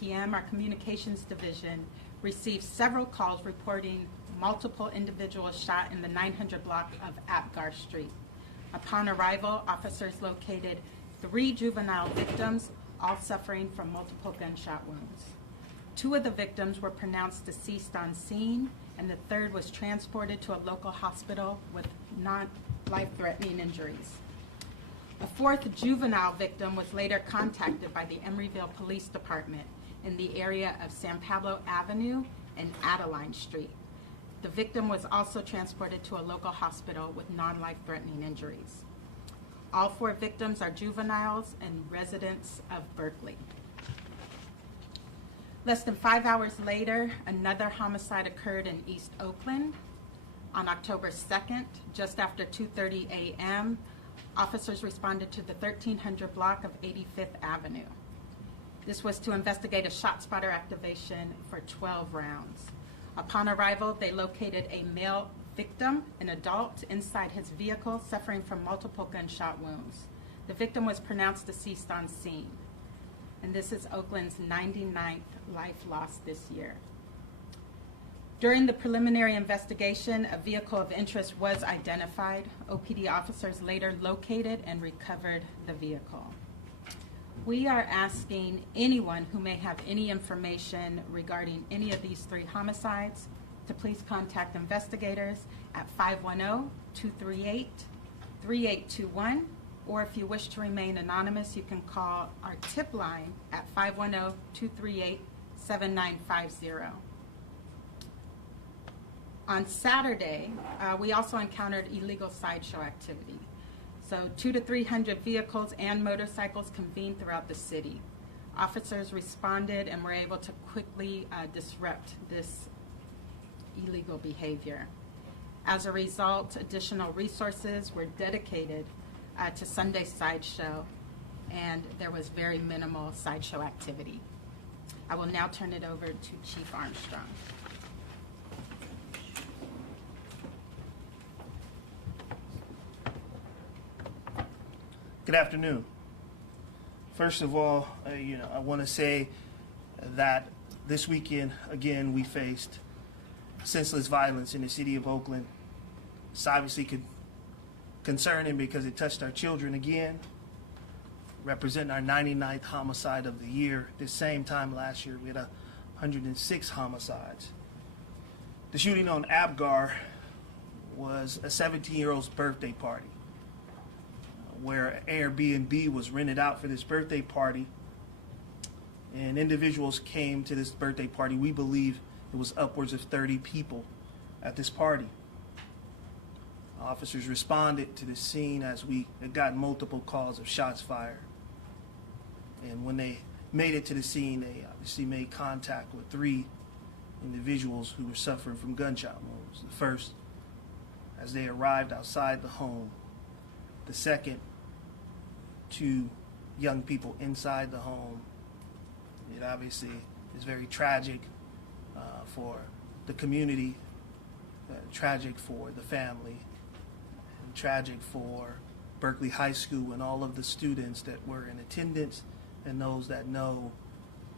p.m., our Communications Division received several calls reporting multiple individuals shot in the 900 block of Apgar Street. Upon arrival, officers located 3 juvenile victims, all suffering from multiple gunshot wounds. 2 of the victims were pronounced deceased on scene, and the 3rd was transported to a local hospital with non-life-threatening injuries. A 4th juvenile victim was later contacted by the Emeryville Police Department in the area of San Pablo Avenue and Adeline Street. The victim was also transported to a local hospital with non-life-threatening injuries. All 4 victims are juveniles and residents of Berkeley. Less than 5 hours later, another homicide occurred in East Oakland. On October 2nd, just after 2:30 a.m., officers responded to the 1300 block of 85th Avenue. This was to investigate a shot spotter activation for 12 rounds. Upon arrival, they located a male victim, an adult, inside his vehicle suffering from multiple gunshot wounds. The victim was pronounced deceased on scene. And this is Oakland's 99th life lost this year. During the preliminary investigation, a vehicle of interest was identified. OPD officers later located and recovered the vehicle. We are asking anyone who may have any information regarding any of these 3 homicides to please contact investigators at 510-238-3821, or if you wish to remain anonymous, you can call our tip line at 510-238-7950. On Saturday, we also encountered illegal sideshow activity. So 200 to 300 vehicles and motorcycles convened throughout the city. Officers responded and were able to quickly disrupt this illegal behavior. As a result, additional resources were dedicated to Sunday Sideshow, and there was very minimal sideshow activity. I will now turn it over to Chief Armstrong. Good afternoon. First of all, I want to say that this weekend, again, we faced senseless violence in the city of Oakland. It's obviously concerning because it touched our children again, representing our 99th homicide of the year. This same time last year, we had 106 homicides. The shooting on Apgar was a 17-year-old's birthday party, where Airbnb was rented out for this birthday party, and individuals came to this birthday party. We believe it was upwards of 30 people at this party. Officers responded to the scene as we had gotten multiple calls of shots fired. And when they made it to the scene, they obviously made contact with 3 individuals who were suffering from gunshot wounds. The first, as they arrived outside the home. The second, 2 young people inside the home. It obviously is very tragic for the community, tragic for the family, and tragic for Berkeley High School and all of the students that were in attendance and those that know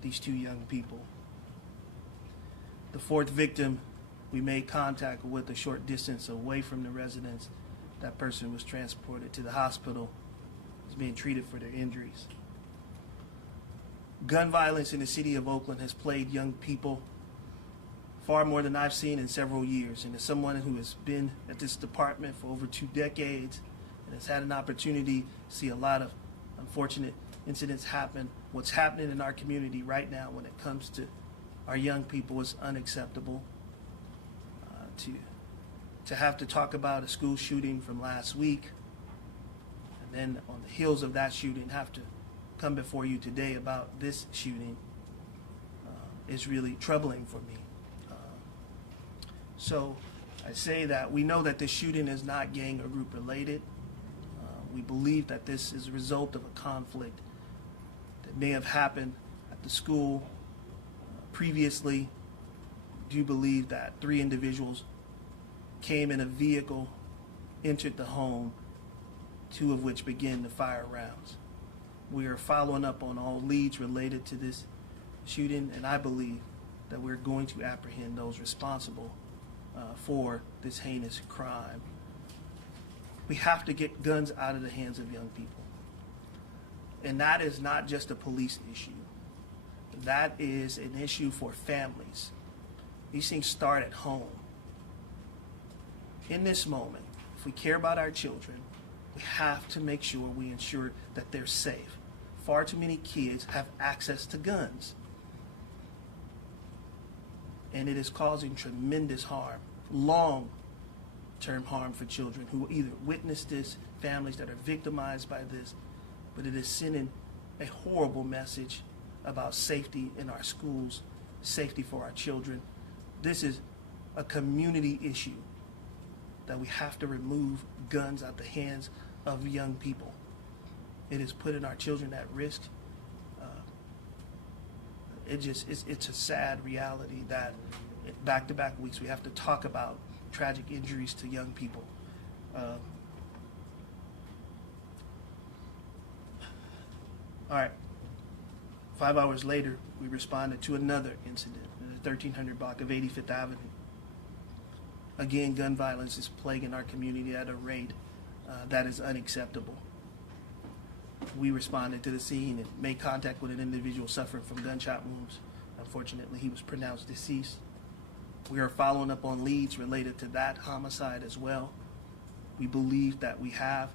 these 2 young people. The 4th victim we made contact with a short distance away from the residence. That person was transported to the hospital, is being treated for their injuries. Gun violence in the city of Oakland has plagued young people far more than I've seen in several years. And as someone who has been at this department for over 2 decades and has had an opportunity to see a lot of unfortunate incidents happen, what's happening in our community right now when it comes to our young people is unacceptable. To have to talk about a school shooting from last week, and then on the heels of that shooting have to come before you today about this shooting is really troubling for me. So I say that we know that this shooting is not gang or group related. We believe that this is a result of a conflict that may have happened at the school previously. Do you believe that 3 individuals came in a vehicle, entered the home, 2 of which began to fire rounds? We are following up on all leads related to this shooting, and I believe that we're going to apprehend those responsible for this heinous crime. We have to get guns out of the hands of young people. And that is not just a police issue. That is an issue for families. These things start at home. In this moment, if we care about our children, we have to make sure we ensure that they're safe. Far too many kids have access to guns. And it is causing tremendous harm, long-term harm for children who either witness this, families that are victimized by this, but it is sending a horrible message about safety in our schools, safety for our children. This is a community issue that we have to remove guns out the hands of young people. It is putting our children at risk. It's a sad reality that back-to-back weeks we have to talk about tragic injuries to young people. All right. 5 hours later, we responded to another incident in the 1300 block of 85th Avenue. Again, gun violence is plaguing our community at a rate that is unacceptable. We responded to the scene and made contact with an individual suffering from gunshot wounds. Unfortunately, he was pronounced deceased. We are following up on leads related to that homicide as well. We believe that we have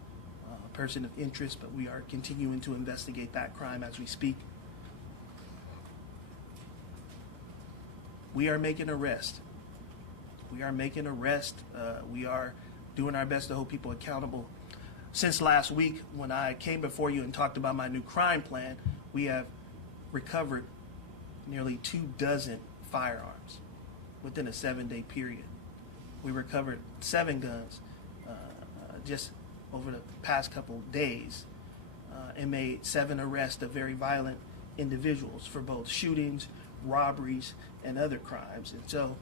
a person of interest, but we are continuing to investigate that crime as we speak. We are making arrests. We are making arrests. We are doing our best to hold people accountable. Since last week, when I came before you and talked about my new crime plan, we have recovered nearly 24 firearms within a 7-day period. We recovered 7 guns just over the past couple days and made 7 arrests of very violent individuals for both shootings, robberies, and other crimes. And so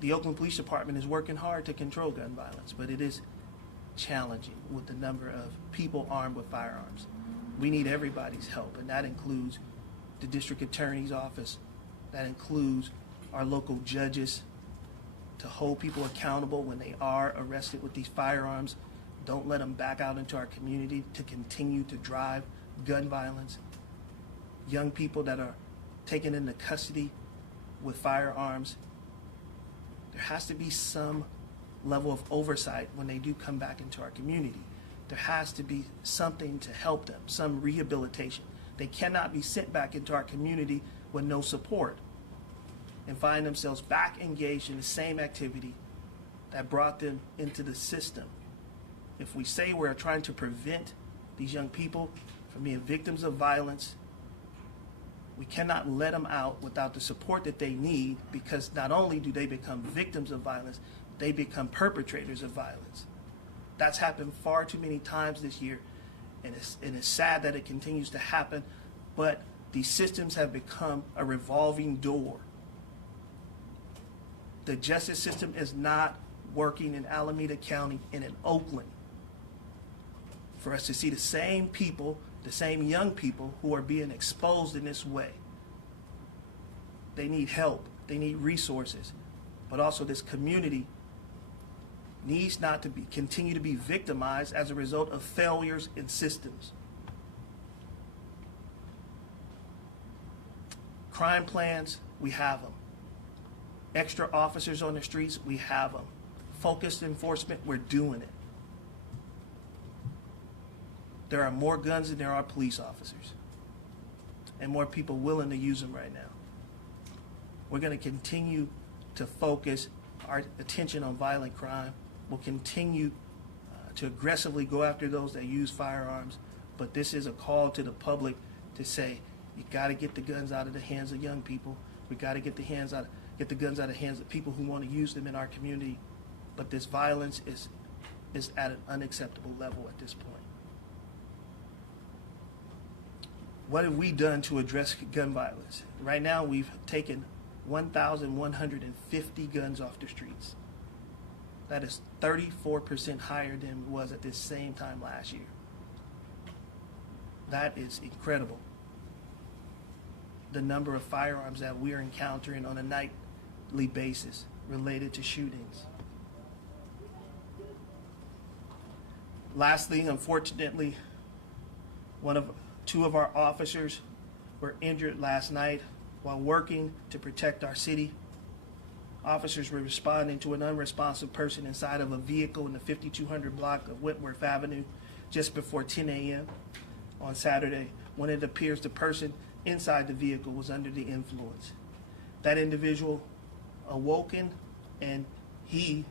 the Oakland Police Department is working hard to control gun violence, but it is challenging with the number of people armed with firearms. We need everybody's help, and that includes the district attorney's office, that includes our local judges, to hold people accountable when they are arrested with these firearms. Don't let them back out into our community to continue to drive gun violence. Young people that are taken into custody with firearms, there has to be some level of oversight when they do come back into our community. There has to be something to help them, some rehabilitation. They cannot be sent back into our community with no support and find themselves back engaged in the same activity that brought them into the system. If we say we're trying to prevent these young people from being victims of violence, we cannot let them out without the support that they need, because not only do they become victims of violence, they become perpetrators of violence. That's happened far too many times this year, and it's sad that it continues to happen, but these systems have become a revolving door. The justice system is not working in Alameda County and in Oakland. For us to see the same people, the same young people who are being exposed in this way, they need help, they need resources, but also this community needs not to continue to be victimized as a result of failures in systems. Crime plans, we have them. Extra officers on the streets, we have them. Focused enforcement, we're doing it. There are more guns than there are police officers, and more people willing to use them right now. We're going to continue to focus our attention on violent crime. We'll continue to aggressively go after those that use firearms, but this is a call to the public to say, you got to get the guns out of the hands of young people. We got to get the guns out of the hands of people who want to use them in our community. But this violence is at an unacceptable level at this point. What have we done to address gun violence? Right now, we've taken 1,150 guns off the streets. That is 34% higher than it was at this same time last year. That is incredible. the number of firearms that we're encountering on a nightly basis related to shootings. Lastly, unfortunately, two of our officers were injured last night while working to protect our city. Officers were responding to an unresponsive person inside of a vehicle in the 5200 block of Whitworth Avenue just before 10 a.m. on Saturday, when it appears the person inside the vehicle was under the influence. That individual awoken, and he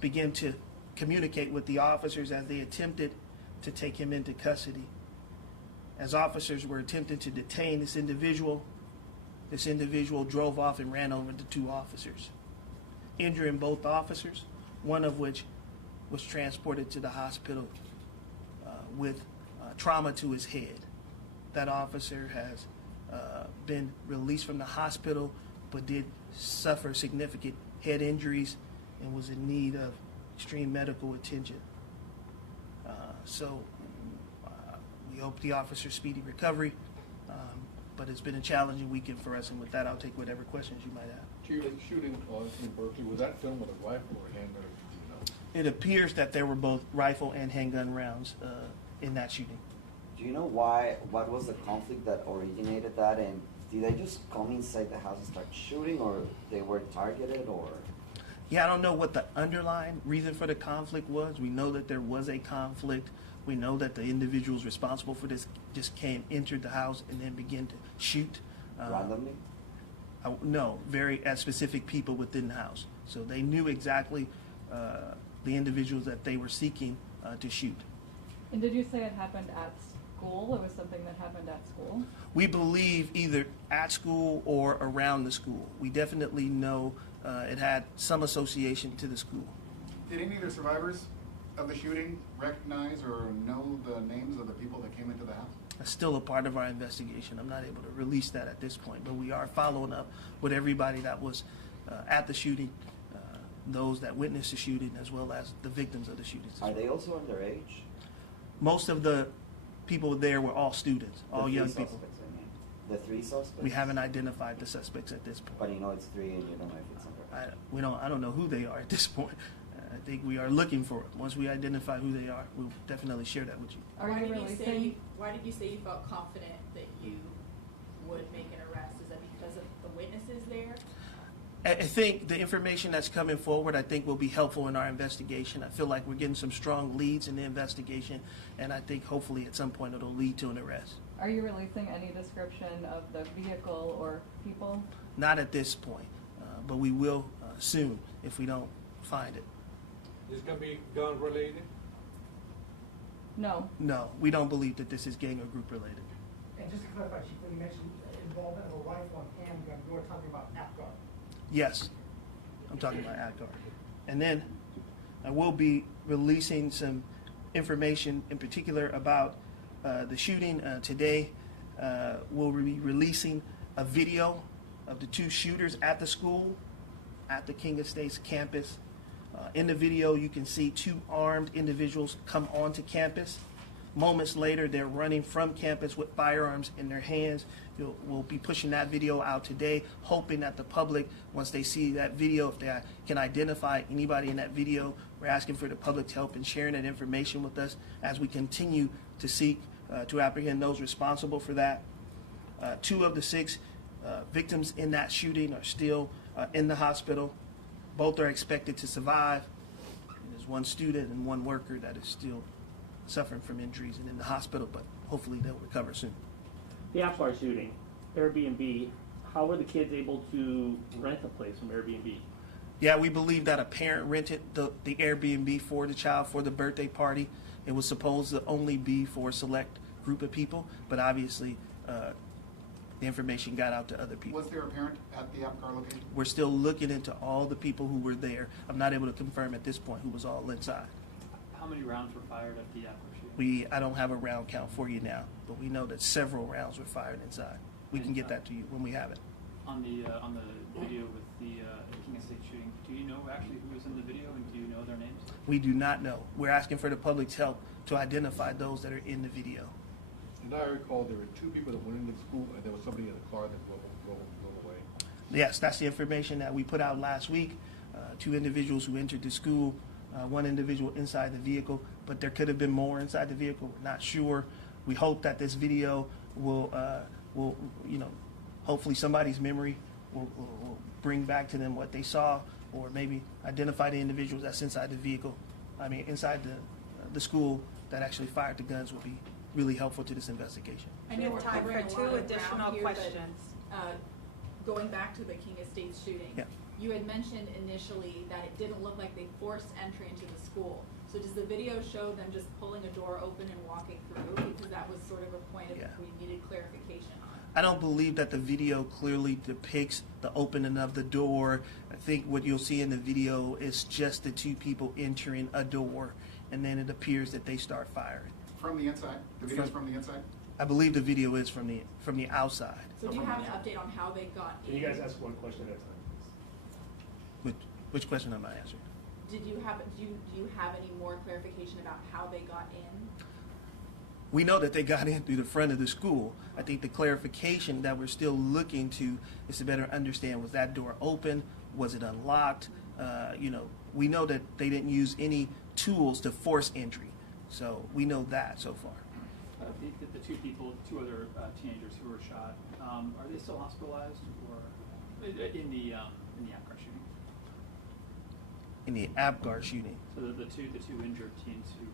began to communicate with the officers as they attempted to take him into custody. As officers were attempting to detain this individual drove off and ran over the two officers, injuring both officers, one of which was transported to the hospital with trauma to his head. That officer has been released from the hospital, but did suffer significant head injuries and was in need of extreme medical attention. So we hope the officer's speedy recovery, but it's been a challenging weekend for us, and with that, I'll take whatever questions you might have. Shooting in Berkeley, was that filmed with a rifle or handgun? You know? It appears that there were both rifle and handgun rounds in that shooting. Do you know what was the conflict that originated that, and did they just come inside the house and start shooting, or they were targeted, or? Yeah, I don't know what the underlying reason for the conflict was. We know that there was a conflict. We know that the individuals responsible for this just entered the house, and then began to shoot. Randomly? No, very specific people within the house. So they knew exactly the individuals that they were seeking to shoot. And did you say it happened at school? It was something that happened at school? We believe either at school or around the school. We definitely know it had some association to the school. Did any of the survivors of the shooting recognize or know the names of the people that came into the house? That's still a part of our investigation. I'm not able to release that at this point, but we are following up with everybody that was at the shooting, those that witnessed the shooting, as well as the victims of the shootings. Are they also underage? Most of the people there were all students, all young people. Suspects, I mean. The three suspects? We haven't identified the suspects at this point. But you know it's three, and you don't know if it's underage. I don't know who they are at this point. I think we are looking for it. Once we identify who they are, we'll definitely share that with you. Are you releasing? Why did you say you felt confident that you would make an arrest? Is that because of the witnesses there? I think the information that's coming forward, I think, will be helpful in our investigation. I feel like we're getting some strong leads in the investigation, and I think hopefully at some point it'll lead to an arrest. Are you releasing any description of the vehicle or people? Not at this point, but we will soon if we don't find it. Is it going to be gun related? No. No, we don't believe that this is gang or group related. And just to clarify, Chief, when you mentioned involvement of a rifle and handgun, you were talking about APGAR. Yes, I'm talking about ADGAR. And then I will be releasing some information in particular about the shooting today. We'll be releasing a video of the two shooters at the school, at the King of States campus. In the video, you can see two armed individuals come onto campus. Moments later, they're running from campus with firearms in their hands. We'll be pushing that video out today, hoping that the public, once they see that video, if they can identify anybody in that video, we're asking for the public to help in sharing that information with us as we continue to seek to apprehend those responsible for that. Two of the six victims in that shooting are still in the hospital. Both are expected to survive. There's one student and one worker that is still suffering from injuries and in the hospital, but hopefully they'll recover soon. The Apgar shooting, Airbnb, how were the kids able to rent a place from Airbnb? Yeah, we believe that a parent rented the Airbnb for the child for the birthday party. It was supposed to only be for a select group of people, but obviously the information got out to other people. Was there a parent at the APGAR location? We're still looking into all the people who were there. I'm not able to confirm at this point who was all inside. How many rounds were fired at the Apgar shooting? I don't have a round count for you now, but we know that several rounds were fired inside. We can get that to you when we have it. On the video with the King of State shooting, do you know actually who was in the video, and do you know their names? We do not know. We're asking for the public's help to identify those that are in the video. Did I recall there were two people that went into the school and there was somebody in the car that drove away? Yes, that's the information that we put out last week. Two individuals who entered the school, one individual inside the vehicle, but there could have been more inside the vehicle. We're not sure. We hope that this video will hopefully somebody's memory will bring back to them what they saw, or maybe identify the individuals that's inside the vehicle. I mean, inside the school that actually fired the guns will be really helpful to this investigation. I know we're Time for covering a two lot of additional ground here, but, questions. going back to the King Estates shooting. Yeah. You had mentioned initially that it didn't look like they forced entry into the school. So does the video show them just pulling a door open and walking through? Because that was sort of a point of Yeah. we needed clarification on. I don't believe that the video clearly depicts the opening of the door. I think what you'll see in the video is just the two people entering a door, and then it appears that they start firing. From the inside? The video's from the inside? I believe the video is from the outside. So do you have an update on how they got in? Can you guys ask one question at a time, please? Which question am I answering? Do you have any more clarification about how they got in? We know that they got in through the front of the school. I think the clarification that we're still looking to is to better understand, was that door open? Was it unlocked? We know that they didn't use any tools to force entry. So we know that so far. The two people, two other teenagers who were shot, are they still hospitalized or in the Apgar shooting? In the Apgar shooting. So the two injured teens who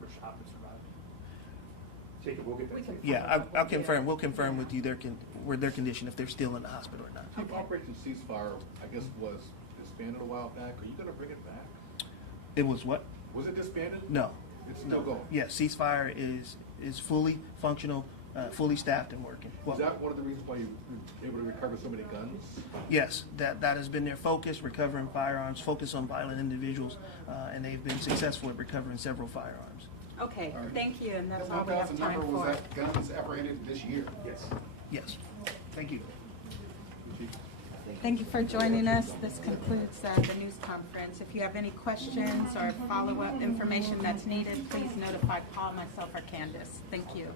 were shot but survived. Jacob, we'll get that. to you. Yeah, I'll confirm. We'll confirm with you their condition, if they're still in the hospital or not. Operation Ceasefire, I guess, was disbanded a while back. Are you gonna bring it back? It was what? Was it disbanded? No. It's still going? Yeah, ceasefire is fully functional, fully staffed and working. Is that one of the reasons why you were able to recover so many guns? Yes, that has been their focus, recovering firearms, focus on violent individuals, and they've been successful at recovering several firearms. Okay, All right. thank you, and that's The all we have 1,000 time number, was for. that guns apprehended this year? Yes. Yes, thank you. Thank you for joining us. This concludes the news conference. If you have any questions or follow-up information that's needed, please notify Paul, myself, or Candace. Thank you.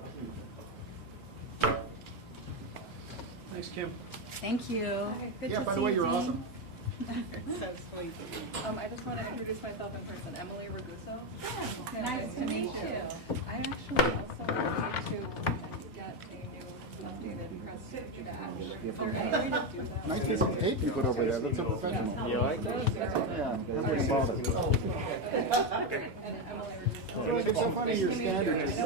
Thanks, Kim. Thank you. Good Yeah, to by the see way, you, you're team. awesome. So sweet. I just want to introduce myself in person, Emily Raguso. Yeah, nice to meet you. I actually also wanted to get a new updated press dash. Is there any way to do that? Nice piece of tape you put over there. That's so professional. You like that? Yeah, I'm pretty proud of it. And Emily Raguso. It's so funny, your standard is